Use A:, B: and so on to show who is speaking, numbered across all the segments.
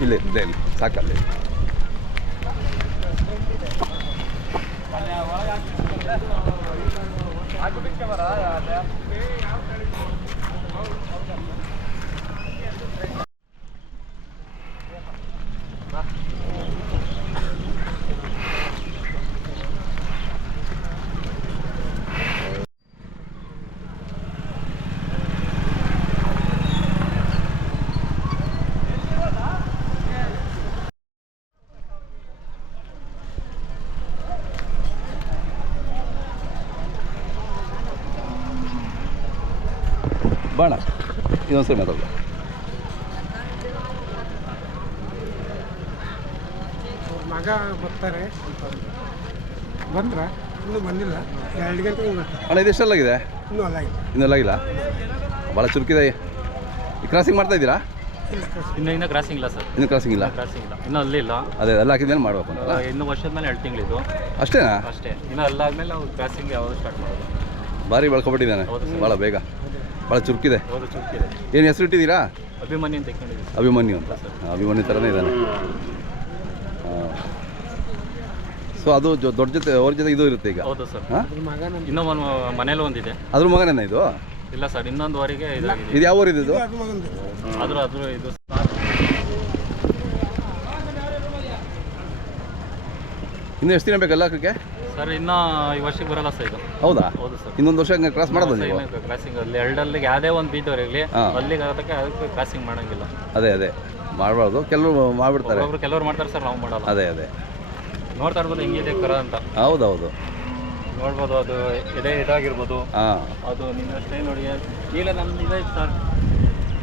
A: ಇಲ್ಲೇ ಇಲ್ಲ ಸಾಕಲ್ಲ. ಸಾಕಲ್ಲಿ ಬಾಣ. ಇನ್ನೊಂದ್ಸರಿ ಮಾತಾಡ
B: ಮಗ ಬರ್ತಾರೆ. ಬಂದ್ರ? ಇನ್ನೂ ಬಂದಿಲ್ಲ. ಎರಡು ಗಂಟೆ ಬರ್ತಾರೆ.
A: ಅಣ್ಣ ಇದು ಎಷ್ಟೆಲ್ಲಾಗಿದೆ
B: ಇನ್ನೂ ಅಲ್ಲ ಇಲ್ಲ
A: ಅಲ್ಲಾಗಿಲ್ಲ ಭಾಳ ಚುರುಕಿದೆ ಕ್ರಾಸಿಂಗ್ ಮಾಡ್ತಾ ಇದ್ದೀರಾ?
C: ಇನ್ನು ಇನ್ನೂ ಕ್ರಾಸಿಂಗ್ ಇಲ್ಲ ಸರ್
A: ಇನ್ನೂ ಕ್ರಾಸಿಂಗ್ ಇಲ್ಲ?
C: ಕ್ರಾಸಿಂಗ್ ಇಲ್ಲ. ಇನ್ನೂ ಅಲ್ಲಿಲ್ಲ
A: ಅದೇ ಎಲ್ಲ ಹಾಕಿದ್ಮೇಲೆ ಮಾಡ್ಬೇಕು ಅಲ್ಲ?
C: ಇನ್ನು ವರ್ಷದ ಮೇಲೆ ಎರಡು ತಿಂಗಳಿದ್ದು
A: ಅಷ್ಟೇನಾ?
C: ಅಷ್ಟೇ. ಇನ್ನು ಅಲ್ಲಾದ್ಮೇಲೆ ಅವ್ರು ಕ್ರಾಸಿಂಗ್ ಯಾವಾಗ ಸ್ಟಾರ್ಟ್ ಮಾಡೋದು?
A: ಭಾರಿ ಬೆಳ್ಕೊಬಿಟ್ಟಿದ್ದಾನೆ. ಭಾಳ ಬೇಗ. ಭಾಳ ಚುರುಕಿದೆ. ಏನು ಹೆಸರು ಇಟ್ಟಿದ್ದೀರಾ
C: ಅಭಿಮನ್ಯು ಅಂತ
A: ಅಭಿಮನ್ಯು ಅಂತ. ಅಭಿಮನ್ಯು ಥರನೇ ಇದ್ದಾನೆ. ಸೊ ಅದು ದೊಡ್ಡ ಜೊತೆ ಅವ್ರ ಜೊತೆ ಇದು ಇರುತ್ತೆ ಈಗ?
C: ಹೌದು ಸರ್.
A: ಹಾಂ?
C: ಇನ್ನೂ ಒಂದು ಮನೇಲಿ ಒಂದಿದೆ.
A: ಅದ್ರ ಮಗನೇನ ಇದು?
C: ಇಲ್ಲ ಸರ್ ಇನ್ನೊಂದುವರೆಗೆ ಇದಾಗಿದೆ
A: ಇದು ಯಾವ ಊರಿದ್ದು ಇದು?
C: ಆದರೂ ಅದು ಇದು
A: ಇನ್ನು ಎಷ್ಟು ದಿನ ಬೇಕಲ್ಲ ಅದಕ್ಕೆ
C: ಸರ್ ಇನ್ನೂ ಈ ವರ್ಷಕ್ಕೆ ಬರಲ್ಲ ಸರ್ ಇದು.
A: ಹೌದಾ?
C: ಹೌದು ಸರ್.
A: ಇನ್ನೊಂದು ವರ್ಷ ಹಂಗೆ ಕ್ರಾಸ್ ಮಾಡೋದು ನೀವು?
C: ಕ್ರಾಸಿಂಗ್ ಅಲ್ಲಿ ಎರಡಲ್ಲಿಗೆ ಯಾವುದೇ ಒಂದು ಬೀದವರೆಗಲಿ
A: ಹಾ.
C: ಅಲ್ಲಿಗೆ ಆಗೋದಕ್ಕೆ ಅದಕ್ಕೆ ಕ್ರಾಸಿಂಗ್ ಮಾಡೋಂಗಿಲ್ಲ.
A: ಅದೇ ಅದೇ. ಮಾಡಬಾರ್ದು. ಕೆಲವರು ಮಾಡಿಬಿಡ್ತಾರೆ.
C: ಒಬ್ಬರು ಕೆಲವರು ಮಾಡ್ತಾರೆ ಸರ್ ನಾವು ಮಾಡಲ್ಲ.
A: ಅದೇ ಅದೇ.
C: ನೋಡ್ತಾ ಇರ್ಬೋದು ಹೆಂಗಿದೆ ಕರ ಅಂತ.
A: ಹೌದೌದು.
C: ನೋಡ್ಬೋದು ಅದು ಎದೆ ಇದಾಗಿರ್ಬೋದು.
A: ಹಾಂ.
C: ಅದು ನಿಮ್ಮ ಅಷ್ಟೇ ನೋಡಿ. ಈಗ ನಮ್ದು ಇದೆ ಸರ್.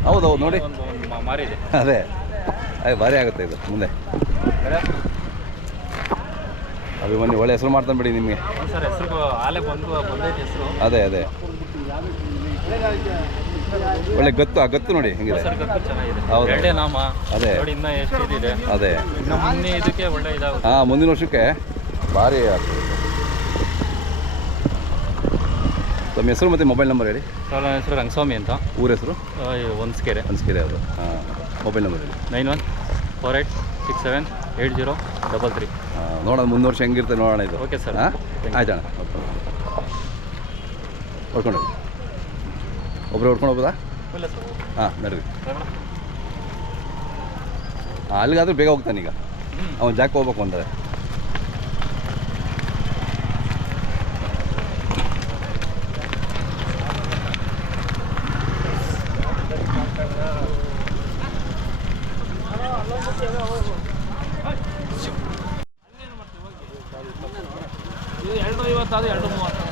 A: ಹೌದೌದು ನೋಡಿ.
C: ಒಂದು ಮಾರಿದೆ.
A: ಅದೇ. ಅದೇ ಭಾರಿ ಆಗುತ್ತೆ ಇದು ಮುಂದೆ. ಅಭಿಮನ್ಯು ಒಳ್ಳೆ ಹೆಸರು ಮಾಡ್ತಾನೆ ಬಿಡಿ ನಿಮಗೆ.
C: ಸರ್ ಹೆಸರು ಆಲೆ ಬಂದು ಬಂದೈತೆ ಹೆಸರು.
A: ಅದೇ ಅದೇ. ಒಳ್ಳೆ ಗತ್ತು ಆ ಗತ್ತು ನೋಡಿ ಹೆಂಗಿದೆ?
C: ಸರ್ ಗತ್ತು ಚೆನ್ನಾಗಿದೆ.
A: ಹೌದು.
C: ಎರಡೇ ನಾಮ.
A: ಅದೇ.
C: ನೋಡಿ ಇನ್ನೂ ಎಷ್ಟು ಇದಿದೆ.
A: ಅದೇ.
C: ಇನ್ನು ಮೊನ್ನೆ ಇದಕ್ಕೆ ಒಳ್ಳೆ ಇದಾಗುತ್ತೆ.
A: ಹಾಂ ಮುಂದಿನ ವರ್ಷಕ್ಕೆ ಭಾರಿ ಆಗ್ತದೆ. ತಮ್ಮ ಹೆಸರು ಮತ್ತು ಮೊಬೈಲ್ ನಂಬರ್ ಹೇಳಿ.
C: ಸರ್ ನನ್ನ ಹೆಸರು ರಂಗಸ್ವಾಮಿ ಅಂತ.
A: ಊರ ಹೆಸರು?
C: ಒಂದ್ಸ್ಕೆರೆ
A: ಹೊನ್ಸ್ಕೆರೆ. ಅವರು ಹಾಂ ಮೊಬೈಲ್ ನಂಬರ್ ಹೇಳಿ.
C: Nine one. Four eight six seven eight zero double three
A: ಹಾಂ ನೋಡೋಣ ಮುಂದೆ ವರ್ಷ ಹೆಂಗಿರುತ್ತೆ ನೋಡೋಣ ಇದು.
C: ಓಕೆ ಸರ್
A: ಹಾಂ ಆಯ್ತಣ್ಣ. ಹೊಡ್ಕೊಂಡು ಹೋಗಿ. ಒಬ್ಬರು ಹೊಡ್ಕೊಂಡು ಹೋಗ್ಬೋದಾ? ಹಾಂ ನಡ್ರಿ. ಅಲ್ಲಿಗಾದ್ರೂ ಬೇಗ ಹೋಗ್ತಾನೀಗ ಈಗ. ಅವನು ಜಾಕ್ ಹೋಗ್ಬೇಕು ಅಂದರೆ
C: 扎这点儿动